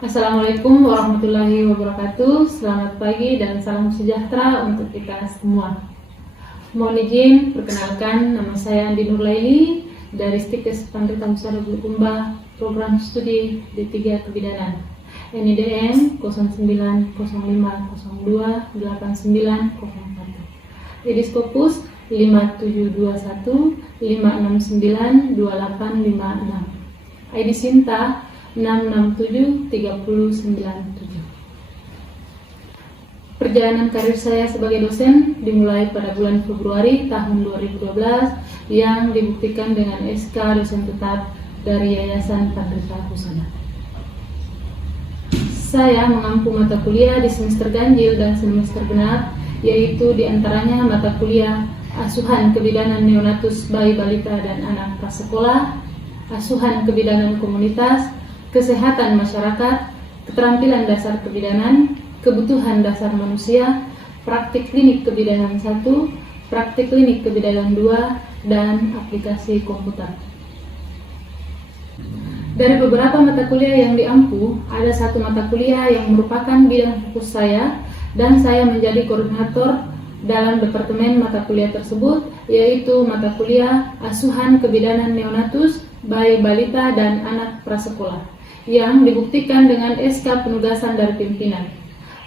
Assalamualaikum warahmatullahi wabarakatuh. Selamat pagi dan salam sejahtera untuk kita semua. Mohon izin perkenalkan, nama saya Andi Nurlaili dari Stikes Pandritan Pusara Bulukumba, program studi D3 Kebidanan, NIDM 0905028901, Ediskopus 5721 569 2856, ID Sinta 6673097. Perjalanan karir saya sebagai dosen dimulai pada bulan Februari tahun 2012 yang dibuktikan dengan SK dosen tetap dari Yayasan Pandrita Husana. Saya mengampu mata kuliah di semester ganjil dan semester genap, yaitu diantaranya mata kuliah Asuhan Kebidanan Neonatus Bayi Balita dan Anak Prasekolah, Asuhan Kebidanan Komunitas, Kesehatan Masyarakat, Keterampilan Dasar Kebidanan, Kebutuhan Dasar Manusia, Praktik Klinik Kebidanan 1, Praktik Klinik Kebidanan 2, dan Aplikasi Komputer. Dari beberapa mata kuliah yang diampu, ada satu mata kuliah yang merupakan bidang fokus saya, dan saya menjadi koordinator dalam departemen mata kuliah tersebut, yaitu mata kuliah Asuhan Kebidanan Neonatus, Bayi Balita, dan Anak Prasekolah, yang dibuktikan dengan SK penugasan dari pimpinan.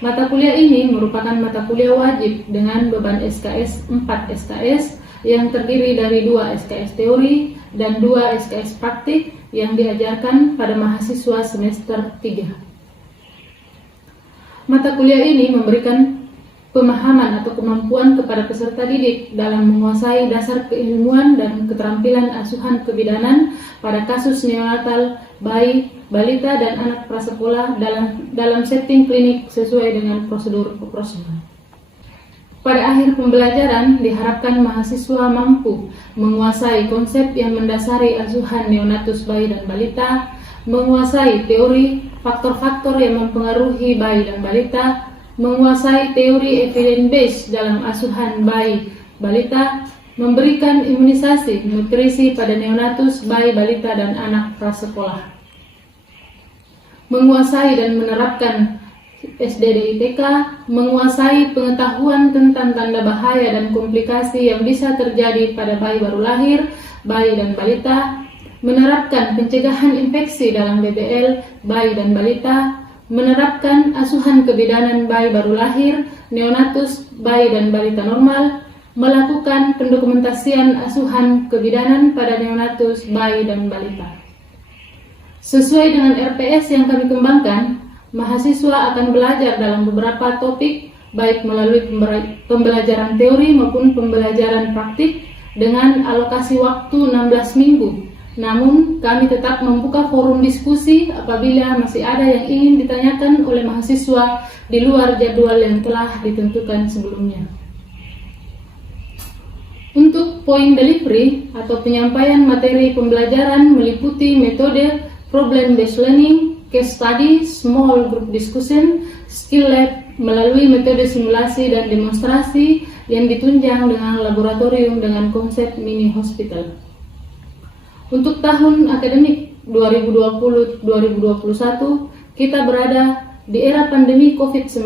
Mata kuliah ini merupakan mata kuliah wajib dengan beban SKS 4 SKS yang terdiri dari 2 SKS teori dan 2 SKS praktik yang diajarkan pada mahasiswa semester 3. Mata kuliah ini memberikan pemahaman atau kemampuan kepada peserta didik dalam menguasai dasar keilmuan dan keterampilan asuhan kebidanan pada kasus neonatal, bayi, balita, dan anak prasekolah dalam setting klinik sesuai dengan prosedur operasional. Pada akhir pembelajaran, diharapkan mahasiswa mampu menguasai konsep yang mendasari asuhan neonatus bayi dan balita, menguasai teori faktor-faktor yang mempengaruhi bayi dan balita, menguasai teori evidence base dalam asuhan bayi balita, memberikan imunisasi nutrisi pada neonatus, bayi balita, dan anak prasekolah, menguasai dan menerapkan SDDITK, menguasai pengetahuan tentang tanda bahaya dan komplikasi yang bisa terjadi pada bayi baru lahir, bayi dan balita, menerapkan pencegahan infeksi dalam BBL, bayi dan balita, menerapkan asuhan kebidanan bayi baru lahir, neonatus, bayi dan balita normal, melakukan pendokumentasian asuhan kebidanan pada neonatus, bayi dan balita. Sesuai dengan RPS yang kami kembangkan, mahasiswa akan belajar dalam beberapa topik, baik melalui pembelajaran teori maupun pembelajaran praktik dengan alokasi waktu 16 minggu. Namun, kami tetap membuka forum diskusi apabila masih ada yang ingin ditanyakan oleh mahasiswa di luar jadwal yang telah ditentukan sebelumnya. Untuk point delivery atau penyampaian materi pembelajaran meliputi metode problem based learning, case study, small group discussion, skill lab melalui metode simulasi dan demonstrasi yang ditunjang dengan laboratorium dengan konsep mini hospital. Untuk tahun akademik 2020-2021, kita berada di era pandemi COVID-19,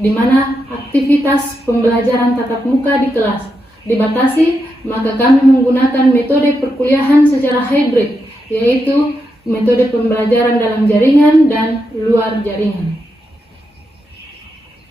di mana aktivitas pembelajaran tatap muka di kelas dibatasi, maka kami menggunakan metode perkuliahan secara hybrid, yaitu metode pembelajaran dalam jaringan dan luar jaringan.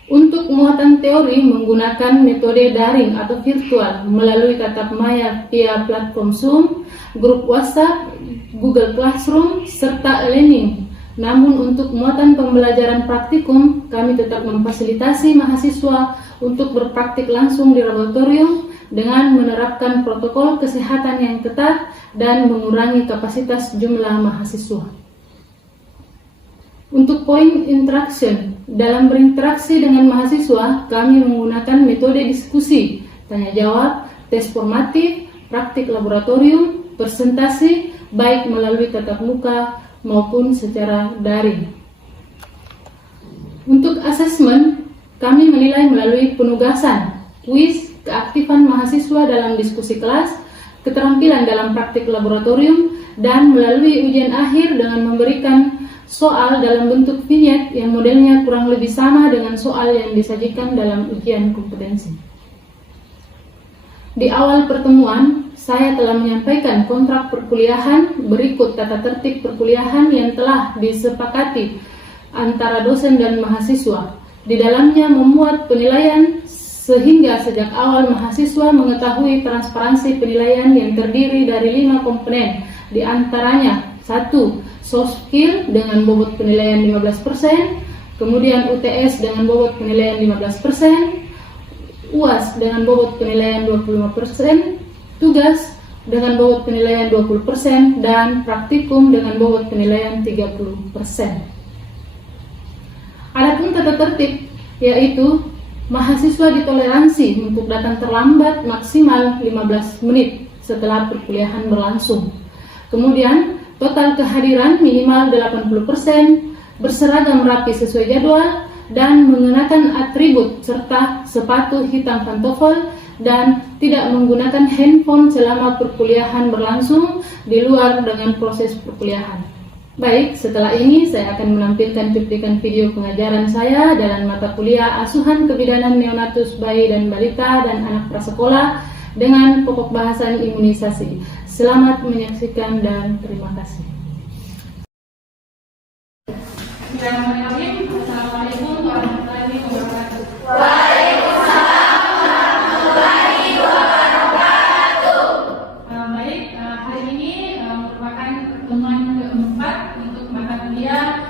Untuk muatan teori menggunakan metode daring atau virtual melalui tatap maya via platform Zoom, grup WhatsApp, Google Classroom, serta e-learning. Namun untuk muatan pembelajaran praktikum, kami tetap memfasilitasi mahasiswa untuk berpraktik langsung di laboratorium dengan menerapkan protokol kesehatan yang ketat dan mengurangi kapasitas jumlah mahasiswa. Untuk point interaction, dalam berinteraksi dengan mahasiswa, kami menggunakan metode diskusi, tanya jawab, tes formatif, praktik laboratorium, presentasi, baik melalui tatap muka maupun secara daring. Untuk asesmen, kami menilai melalui penugasan, kuis, keaktifan mahasiswa dalam diskusi kelas, keterampilan dalam praktik laboratorium, dan melalui ujian akhir dengan memberikan soal dalam bentuk vignette yang modelnya kurang lebih sama dengan soal yang disajikan dalam ujian kompetensi. Di awal pertemuan, saya telah menyampaikan kontrak perkuliahan berikut tata tertib perkuliahan yang telah disepakati antara dosen dan mahasiswa. Di dalamnya memuat penilaian sehingga sejak awal mahasiswa mengetahui transparansi penilaian yang terdiri dari 5 komponen, di antaranya 1. Soft skill dengan bobot penilaian 15%, kemudian UTS dengan bobot penilaian 15%, UAS dengan bobot penilaian 25%, tugas dengan bobot penilaian 20%, dan praktikum dengan bobot penilaian 30%. Adapun tata tertib yaitu mahasiswa ditoleransi untuk datang terlambat maksimal 15 menit setelah perkuliahan berlangsung. Kemudian total kehadiran minimal 80%, berseragam rapi sesuai jadwal, dan mengenakan atribut serta sepatu hitam pantofel dan tidak menggunakan handphone selama perkuliahan berlangsung di luar dengan proses perkuliahan. Baik, setelah ini saya akan menampilkan cuplikan video pengajaran saya dalam mata kuliah Asuhan Kebidanan Neonatus Bayi dan Balita dan Anak Prasekolah dengan pokok bahasan imunisasi. Selamat menyaksikan dan terima kasih. Assalamualaikum warahmatullahi wabarakatuh. Waalaikumsalam warahmatullahi wabarakatuh. Baik, hari ini merupakan pertemuan keempat untuk mata kuliah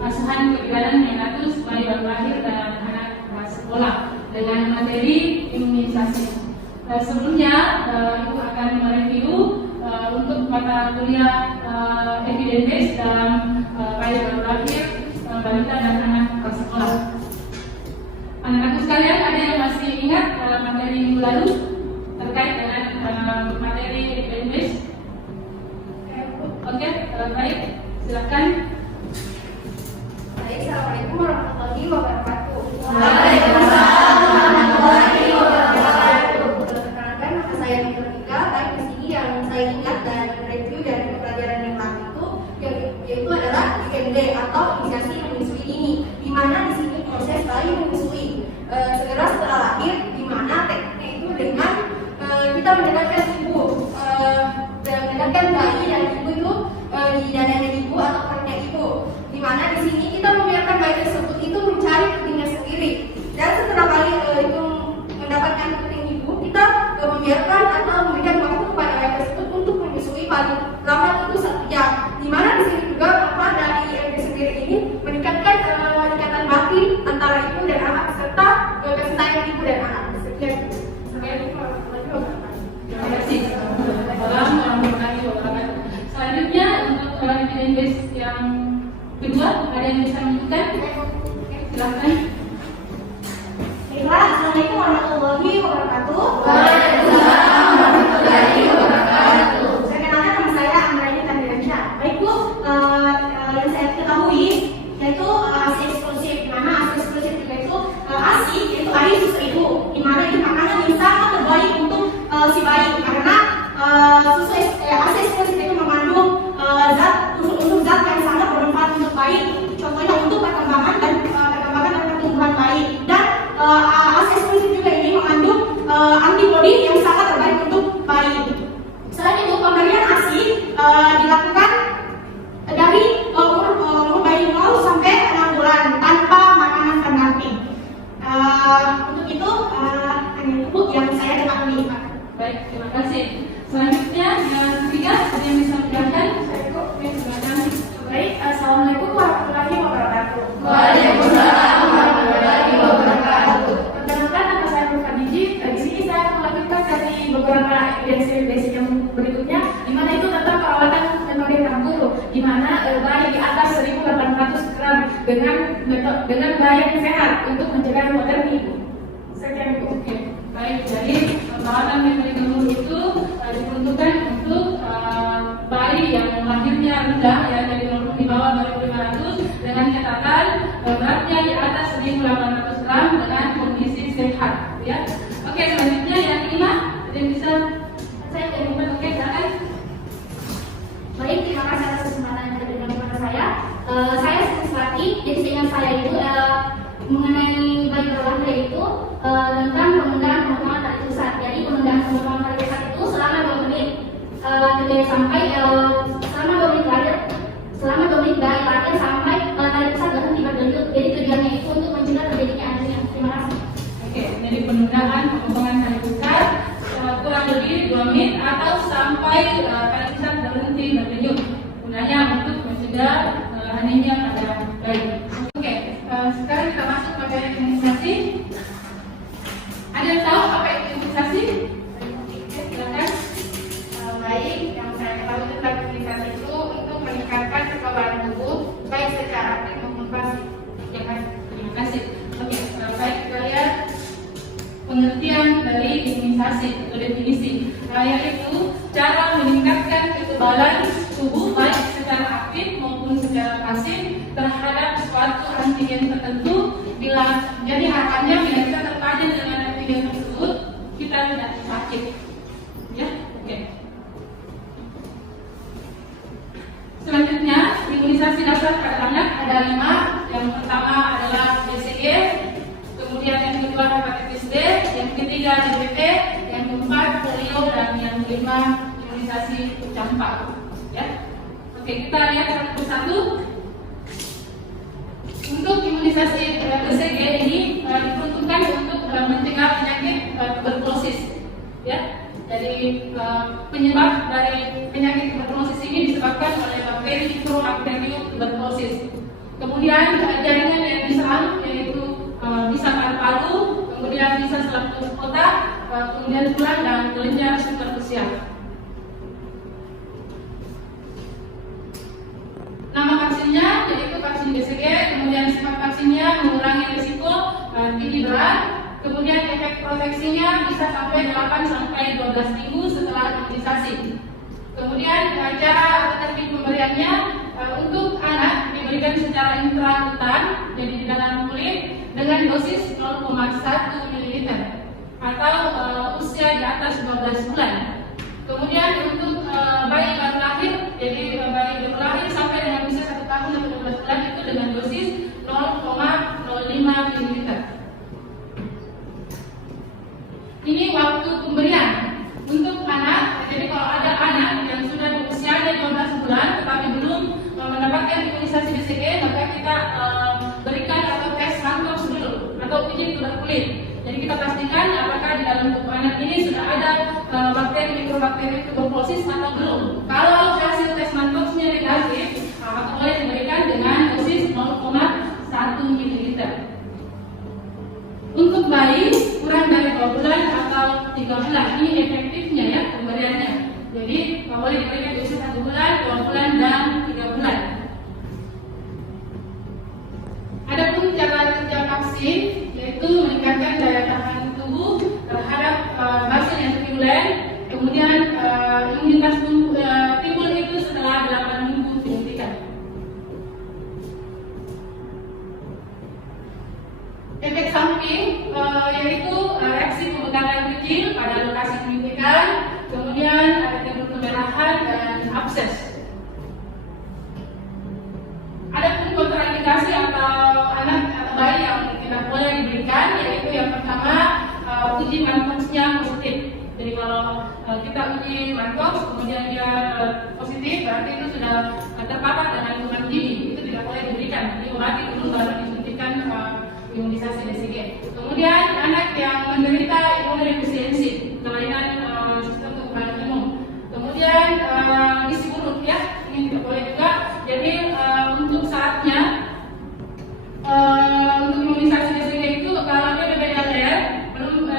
Asuhan Kebidanan Neonatus Bayi baru lahir dan Anak Prasekolah dengan materi imunisasi. Sebelumnya, Ibu akan mereview untuk mata kuliah evidence based dalam bayi baru lahir, balita dan anak prasekolah. Anak-anakku sekalian, ada yang masih ingat materi minggu lalu terkait dengan materi evidence based? Oke, baik, silakan. Baik, Assalamualaikum warahmatullahi wabarakatuh. Waalaikumsalam warahmatullahi wabarakatuh. Perkenalkan, nama saya Mika. Baik, di sini yang saya ingat dan review dari pelajaran yang lalu itu yaitu adalah IMD atau inisiasi menyusui dini, di mana di sini proses bayi menyusui segera setelah lahir, di mana tekniknya itu dengan kita mendekatkan ibu dan mendekatkan bayi dan ibu itu di dadanya ibu atau perutnya ibu, di mana di sini kita membiarkan bayi tersebut itu mencari putingnya sendiri, dan setelah bayi itu mendapatkan puting ibu, kita membiarkan atau memberikan waktu kepada bayi tersebut untuk menyusui paling lambat itu 1 jam, di mana di sini juga manfaat dari IMD sendiri ini meningkatkan ikatan batin antara ibu dan anak serta kasih sayang ibu dan anak. Sekian. Terima kasih. Assalamualaikum warahmatullahi wabarakatuh. Selanjutnya untuk evidence based yang kedua, ada yang bisa menunjukkan? Silakan. Assalamualaikum warahmatullahi wabarakatuh. Waalaikumsalam warahmatullahi wabarakatuh. Saya kenalkan, nama saya Amrani Tandiransyah. Baik Bu, yang saya ketahui yaitu ASI eksklusif, di mana ASI eksklusif itu ASI yaitu air susu ibu, di mana itu makanan yang sangat terbaik untuk si bayi, karena ASI eksklusif itu mengandung unsur-unsur zat yang sangat bermanfaat untuk bayi, contohnya untuk perkembangan dan pertumbuhan bayi, dan ASI eksklusif juga ini mengandung antibodi yang sangat terbaik untuk bayi. Selain itu, pemberian ASI dilakukan dari umur bayi 0 sampai 6 bulan tanpa makanan pendamping. Untuk itu hanya itu yang saya ketahui. Baik, terima kasih. Selanjutnya yang ketiga, ada yang bisa menjelaskan? Saya kok silakan. Baik, Assalamualaikum warahmatullahi wabarakatuh. Waalaikumsalam warahmatullahi wabarakatuh. Perkenalkan, nama saya Nur Khadiji. Di sini saya akan melanjutkan dari beberapa evidence basic yang berikutnya, di mana itu tentang perawatan metode kangguru, di mana bayi di atas 1.800 gram dengan bayi yang sehat untuk mencegah hipotermi ibu. Sekian Bu. Oke, baik. Jadi perawatan metode kangguru itu diperuntukkan untuk bayi yang lahirnya rendah, ya, dari di bawah 2.500 dengan catatan beratnya di atas 1.800 gram dengan kondisi sehat, ya. Oke, selanjutnya yang kelima, ada yang bisa saya terima? Oke, silakan. Baik, terima kasih atas kesempatan yang diberikan kepada saya. Saya Siswati, jadi seingat saya itu mengenai bayi berlahir itu tentang penundaan pemotongan tali pusat. Jadi penundaan pemotongan tali pusat itu selama 2 menit sampai selama 2 menit lahir, selama 2 menit bayi lahir sampai tali pusat berhenti berdenyut. Jadi tujuannya itu untuk mencegah terjadinya anemia. Terima kasih. Oke, jadi penundaan pemotongan tali pusat kurang lebih 2 menit atau sampai tali pusat berhenti berdenyut. Gunanya untuk mencegah anemia pada bayi. Oke, sekarang kita masuk pada imunisasi. Ada yang tahu apa itu imunisasi? Silakan. Baik, yang saya ketahui tentang imunisasi itu untuk meningkatkan kekebalan tubuh baik secara aktif maupun pasif. Terima kasih. Oke, baik kita lihat pengertian dari imunisasi atau definisi, yaitu cara meningkatkan kekebalan tubuh baik secara aktif maupun secara pasif terhadap suatu antigen tertentu. Jadi harapannya bila kita terpadu dengan antigen tersebut, kita tidak sakit. Ya, oke. Selanjutnya, imunisasi dasar pada anak ada 5. Yang pertama adalah BCG, kemudian yang kedua hepatitis D, yang ketiga DBT, yang keempat polio, dan yang kelima imunisasi campak. Ya, oke, kita lihat satu persatu. Untuk imunisasi BCG ini diperuntukkan untuk mencegah penyakit tuberkulosis. Ya, jadi penyebab dari penyakit tuberkulosis ini disebabkan oleh bakteri Mycobacterium tuberculosis. Kemudian jaringan yang diserang yaitu bisa paru-paru, kemudian bisa selaput otak, kemudian tulang dan kelenjar superficial. Nama vaksinnya yaitu vaksin BCG, kemudian sifat vaksinnya mengurangi risiko tinggi berat, kemudian efek proteksinya bisa sampai 8 sampai 12 minggu setelah imunisasi. Kemudian cara atau teknik pemberiannya untuk anak diberikan secara intrakutan, jadi di dalam kulit dengan dosis 0,1 ml atau usia di atas 12 bulan. Kemudian untuk bayi baru lahir, jadi bayi baru lahir sampai dengan usia 1 tahun atau 12 bulan itu dengan dosis 0,05 ml. Ini waktu pemberian untuk anak. Jadi kalau ada anak yang sudah usianya 12 bulan tetapi belum mendapatkan imunisasi BCG, maka kita berikan atau tes mantox dulu atau uji tuberkulit. Jadi kita pastikan apakah di dalam tubuh anak ini sudah ada bakteri Mycobacterium tuberculosis atau belum. Kalau hasil tes mantoxnya negatif, maka boleh diberikan dengan dosis 0,1 ml. Untuk bayi kurang dari 2 bulan atau 3 bulan, ini efektifnya ya pemberiannya. Jadi boleh diberikan di usia 1 bulan, 2 bulan, dan 3 bulan. Adapun cara kerja vaksin yaitu meningkatkan daya tahan tubuh terhadap vaksin yang tribulen, kemudian imunitas timbul itu setelah 8 minggu penyuntikan. Efek samping yaitu reaksi pembekalan kecil pada lokasi penyuntikan, kemudian ada timbul kemerahan dan abses. Adapun kontraindikasi atau anak atau bayi yang tidak boleh diberikan yaitu yang pertama uji mantoxnya positif. Jadi kalau kita uji mantox kemudian dia positif, berarti itu sudah terpapar dengan kuman gigi, itu tidak boleh diberikan. Jadi obati dulu baru disuntikan imunisasi BCG. Kemudian anak yang menderita imunodefisiensi, kelainan sistem kekebalan imun. Kemudian isi buruk ya, ini tidak boleh juga. Jadi untuk saatnya untuk imunisasi BCG itu kalau dia BBLR belum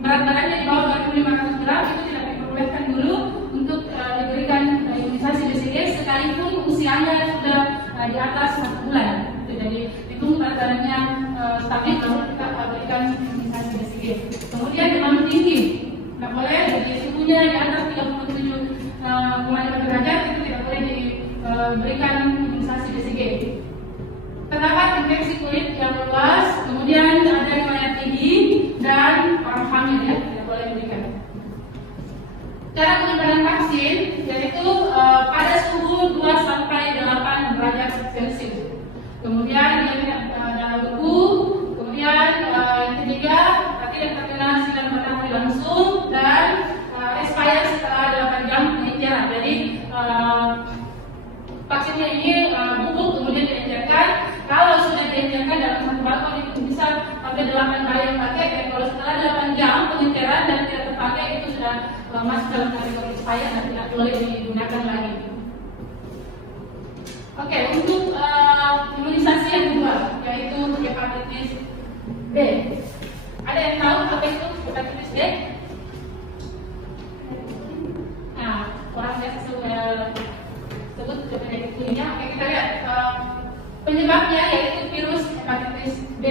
berat badannya di bawah 2.500 gram itu tidak diperbolehkan dulu untuk diberikan imunisasi BCG sekalipun usianya sudah di atas 1 bulan. Jadi itu berat badannya stabil baru kita berikan imunisasi BCG. Kemudian demam tinggi tidak boleh, jadi suhunya di atas 37,5 derajat itu tidak boleh diberikan imunisasi BCG. Terdapat infeksi kulit yang luas, kemudian ada riwayat TB dan orang hamil ya tidak boleh diberikan. Cara penyebaran vaksin yaitu pada suhu 2 sampai 8 derajat Celcius kemudian yang dalam beku, kemudian yang ketiga tidak terkena sinar matahari langsung, dan expire setelah 8 jam pengejaran. Jadi vaksinnya ini bubuk kemudian diencerkan. Kalau sudah diencerkan dalam satu balkon itu bisa sampai 8 kali yang pakai. Dan kalau setelah 8 jam pengejaran dan tidak terpakai itu sudah masuk dalam kategori expired dan tidak boleh digunakan lagi. Oke, untuk imunisasi yang kedua yaitu hepatitis B. Ada yang tahu apa itu hepatitis B? Nah, orang biasa sebut penyakit kulinya. Oke, kita lihat penyebabnya yaitu virus hepatitis B.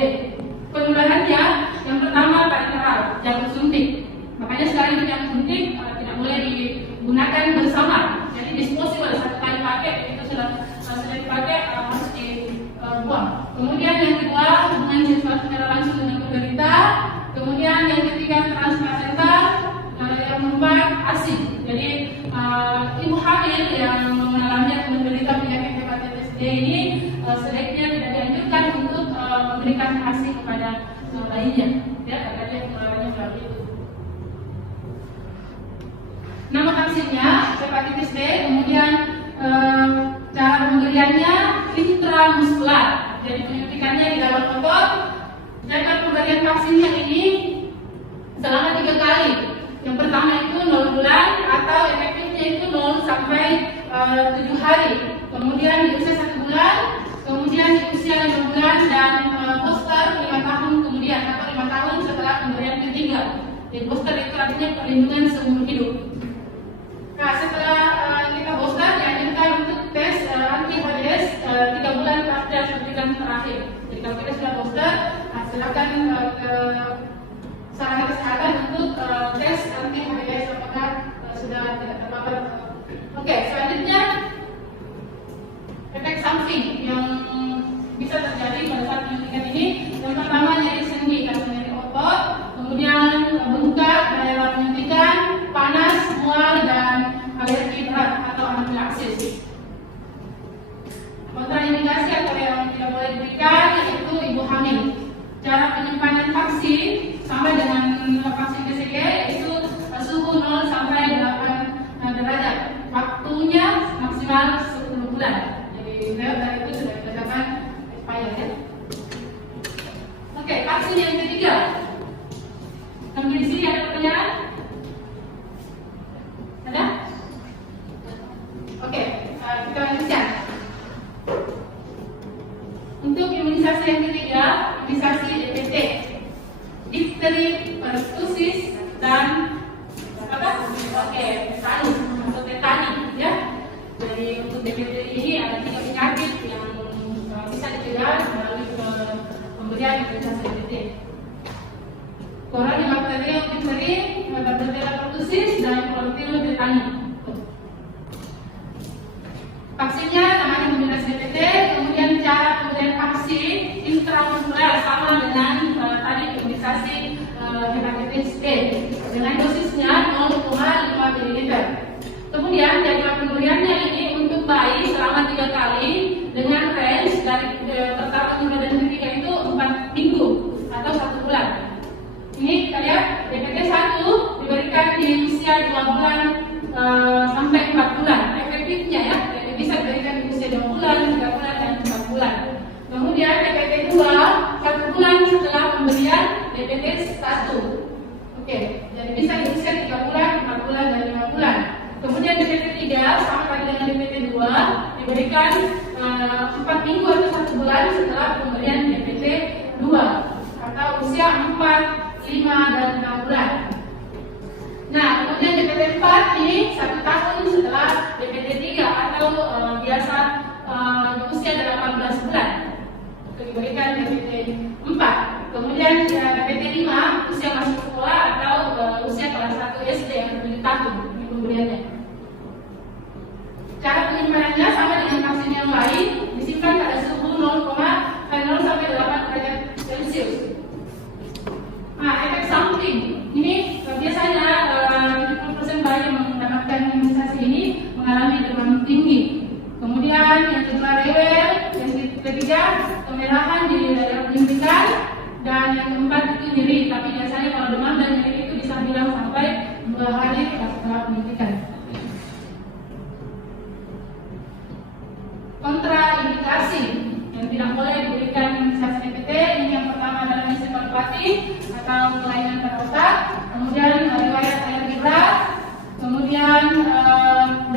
Penularannya yang pertama parenteral, jarum suntik. Makanya sekarang jarum suntik tidak boleh digunakan bersama. Jadi disposable, satu kali pakai itu sudah dipakai harus dibuang. Kemudian yang kedua hubungan seksual secara langsung dengan penderita. Kemudian yang ketiga transplacenta. Yang keempat ASI. Jadi ibu hamil yang mengalami atau menderita penyakit hepatitis D ini sebaiknya tidak dianjurkan untuk memberikan ASI kepada bayinya, ya, karena dia penularannya melalui itu. Nama vaksinnya hepatitis B, kemudian cara pemberiannya intramuskular. Jadi penyuntikannya di dalam otot. Jadwal pemberian vaksinnya ini selama 3 kali. Yang pertama itu 0 bulan atau efektifnya itu 0 sampai 7 hari. Kemudian di usia 1 bulan, kemudian di usia 5 bulan, dan booster 5 tahun kemudian atau 5 tahun setelah pemberian ketiga. Jadi booster itu artinya perlindungan seumur hidup. Nah, setelah kita booster dianjurkan untuk tes anti-HBs 3 bulan pasca suntikan terakhir. Jadi kalau kita sudah booster, silakan ke sarana kesehatan untuk tes anti-HBs apakah sudah tidak terpapar. Oke, selanjutnya efek samping yang bisa terjadi pada saat penyuntikan ini. Yang pertama nyeri sendi karena nyeri otot, kemudian bengkak daerah penyuntikan, panas, mual, dan alergi berat atau anafilaksis. Kontraindikasi atau yang tidak boleh diberikan yaitu ibu hamil. Cara penyimpanan vaksin sama dengan vaksin BCG yaitu suhu 0 sampai 8 derajat. Waktunya maksimal 10 bulan. Jadi lewat dari itu sudah dikatakan expired, ya. Oke, vaksin yang ketiga. Sampai di sini ada pertanyaan? Ada? Oke, kita lanjutkan. Untuk imunisasi yang ketiga, imunisasi DPT, difteri, pertussis, dan apa? Oke, tetanus atau tetani, ya. Jadi untuk DPT ini ada 3 penyakit yang bisa dicegah melalui pemberian imunisasi DPT. Corona bakterium difteri, Bacteria pertussis, dan Clostridium tetani. Vaksinnya namanya imunisasi DPT, kemudian cara pemberian vaksin intramuskular sama dengan tadi imunisasi hepatitis B dengan dosisnya 0,5 ml. Kemudian jadwal pemberiannya ini untuk bayi selama 3 kali dengan range dari pertama dan ketiga itu 4 minggu atau 1 bulan. Ini kita lihat DPT 1 diberikan di usia 2 bulan sampai 4 bulan. Efektifnya ya, bisa diberikan di usia 2 bulan, 3 bulan, dan 4 bulan. Kemudian DPT 2 1 bulan setelah pemberian DPT 1. Oke, jadi bisa di usia 3 bulan, 4 bulan, dan 5 bulan. Kemudian DPT 3 sama dengan DPT 2 diberikan 4 minggu atau 1 bulan setelah pemberian DPT 2 atau usia 4, 5, dan 6 bulan. Nah, kemudian DPT 4 ini 1 tahun setelah DPT 3 atau biasa di usia 18 bulan. Diberikan DPT 4. Kemudian DPT 5 usia masuk sekolah atau usia kelas 1 SD yang 7 tahun ini pemberiannya. Cara penyimpanannya sama dengan vaksin yang lain, disimpan pada suhu 0 sampai 8 derajat Celcius. Nah, efek samping ini biasanya 70% bayi yang mendapatkan imunisasi ini mengalami demam tinggi. Kemudian yang kedua rewel, yang ketiga kemerahan di daerah penyuntikan, dan yang keempat itu nyeri. Tapi biasanya kalau demam dan nyeri itu bisa bilang sampai 2 hari setelah penyuntikan. Kontraindikasi yang tidak boleh diberikan imunisasi DPT, ini yang pertama adalah encefalopati atau kelainan pada otak, kemudian riwayat alergi berat, kemudian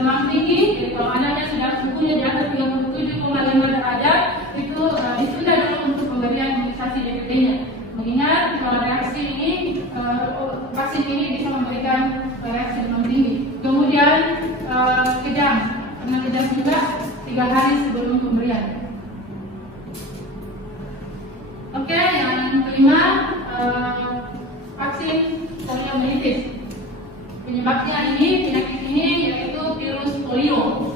demam tinggi. Jadi kalau anaknya sudah suhunya di atas 37,5 derajat, itu ditunda dulu untuk pemberian imunisasi DPT-nya. Mengingat reaksi ini, vaksin ini bisa memberikan reaksi demam tinggi. Kemudian kejang, karena kejang juga 3 hari sebelum pemberian. Oke, yang kelima, vaksin poliomyelitis. Penyebabnya penyakit ini yaitu virus polio.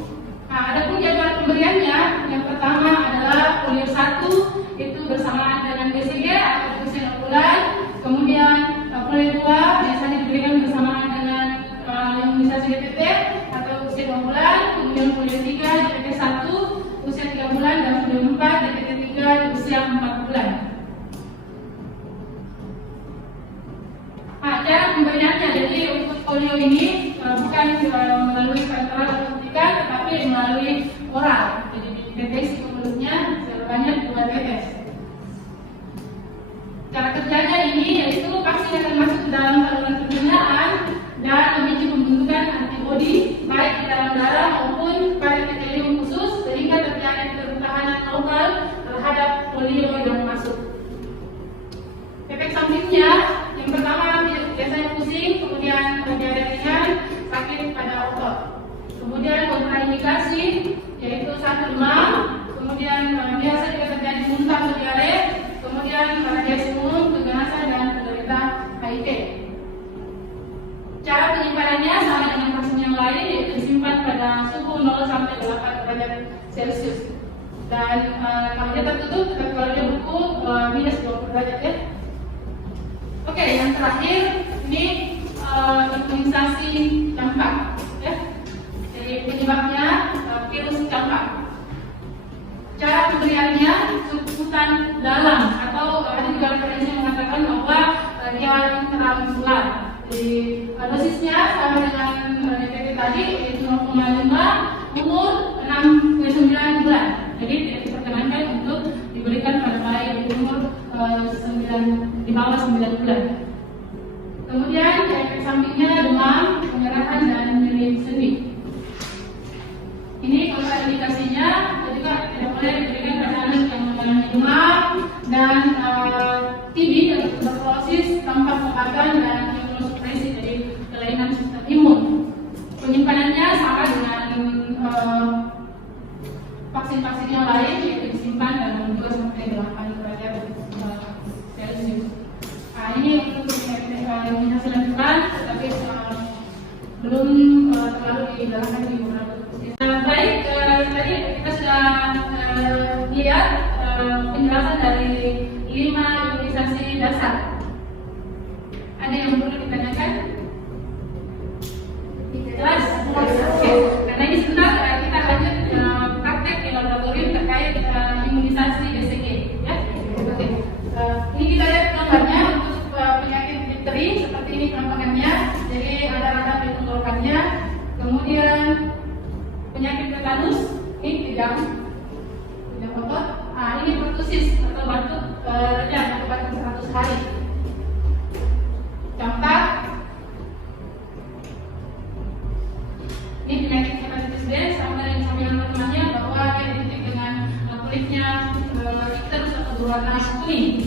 Nah, ada pun jadwal pemberiannya. Yang pertama adalah polio 1, itu bersamaan dengan BCG atau vaksin inokulan. Kemudian polio 2 biasanya diberikan bersamaan dengan imunisasi DPT atau vaksin inokulan. Kemudian polio 3 DPT 1 usia 3 bulan dan polio 4 DPT 3 usia 4 bulan. Nah, cara pemberiannya, jadi untuk polio ini bukan melalui parenteral atau suntikan, tetapi melalui oral. Jadi dideteksi ke mulutnya sebanyak 2 tetes. Cara kerjanya ini yaitu vaksin akan masuk ke dalam saluran pencernaan dan memicu pembentukan antibodi baik di dalam darah maupun pada epitelium khusus, sehingga terjadi pertahanan lokal terhadap polio yang masuk. Efek sampingnya, yang pertama biasanya pusing, kemudian diare ringan, sakit pada otot. Kemudian kontraindikasi yaitu 1 demam, kemudian biasa juga terjadi muntah atau diare, kemudian radiasi umum, keganasan dan penderita HIV. Cara penyimpanannya sama dengan vaksin yang lain, yaitu disimpan pada suhu 0 sampai 8 derajat Celcius. Dan kalau dia tertutup, kalau dia beku minus 20 derajat ya. Oke, yang terakhir ini imunisasi campak. Ya. Jadi penyebabnya virus campak. Cara pemberiannya suntikan dalam atau ada juga referensi yang mengatakan bahwa dia intramuskular. Jadi dosisnya sama dengan DPT tadi, yaitu 0,5 umur 6 ke 9 bulan. Jadi tidak diperkenankan untuk diberikan pada bayi di umur di bawah 9 bulan. Kemudian efek sampingnya demam, pengerahan dan nyeri sendi. Ini kontraindikasinya juga tidak boleh diberikan pada anak yang mengalami demam dan TB atau tuberkulosis tanpa pengobatan dan imunosupresi, jadi kelainan sistem imun. Penyimpanannya sama dengan vaksin-vaksin yang lain, yaitu disimpan dalam 2 sampai 8 derajat Celcius. Nah, ini untuk imunisasi lanjutan, tapi belum terlalu dijelaskan di beberapa kursus. Baik, tadi kita sudah lihat penjelasan dari 5 imunisasi dasar. Ada yang perlu ditanyakan? Jelas? Oke. Karena ini sebentar kita lanjut praktek di laboratorium terkait imunisasi BCG. Ya? Oke. Ini kita lihat gambarnya untuk penyakit difteri, seperti ini penampakannya. Jadi ada radang di tenggorokannya. Kemudian penyakit tetanus, ini tidak otot. Nah, ini pertusis atau batuk rendah atau batuk 100 hari. Campak. Ini penyakit hepatitis B, sama dengan temannya bahwa dia identik dengan kulitnya terus atau berwarna kuning.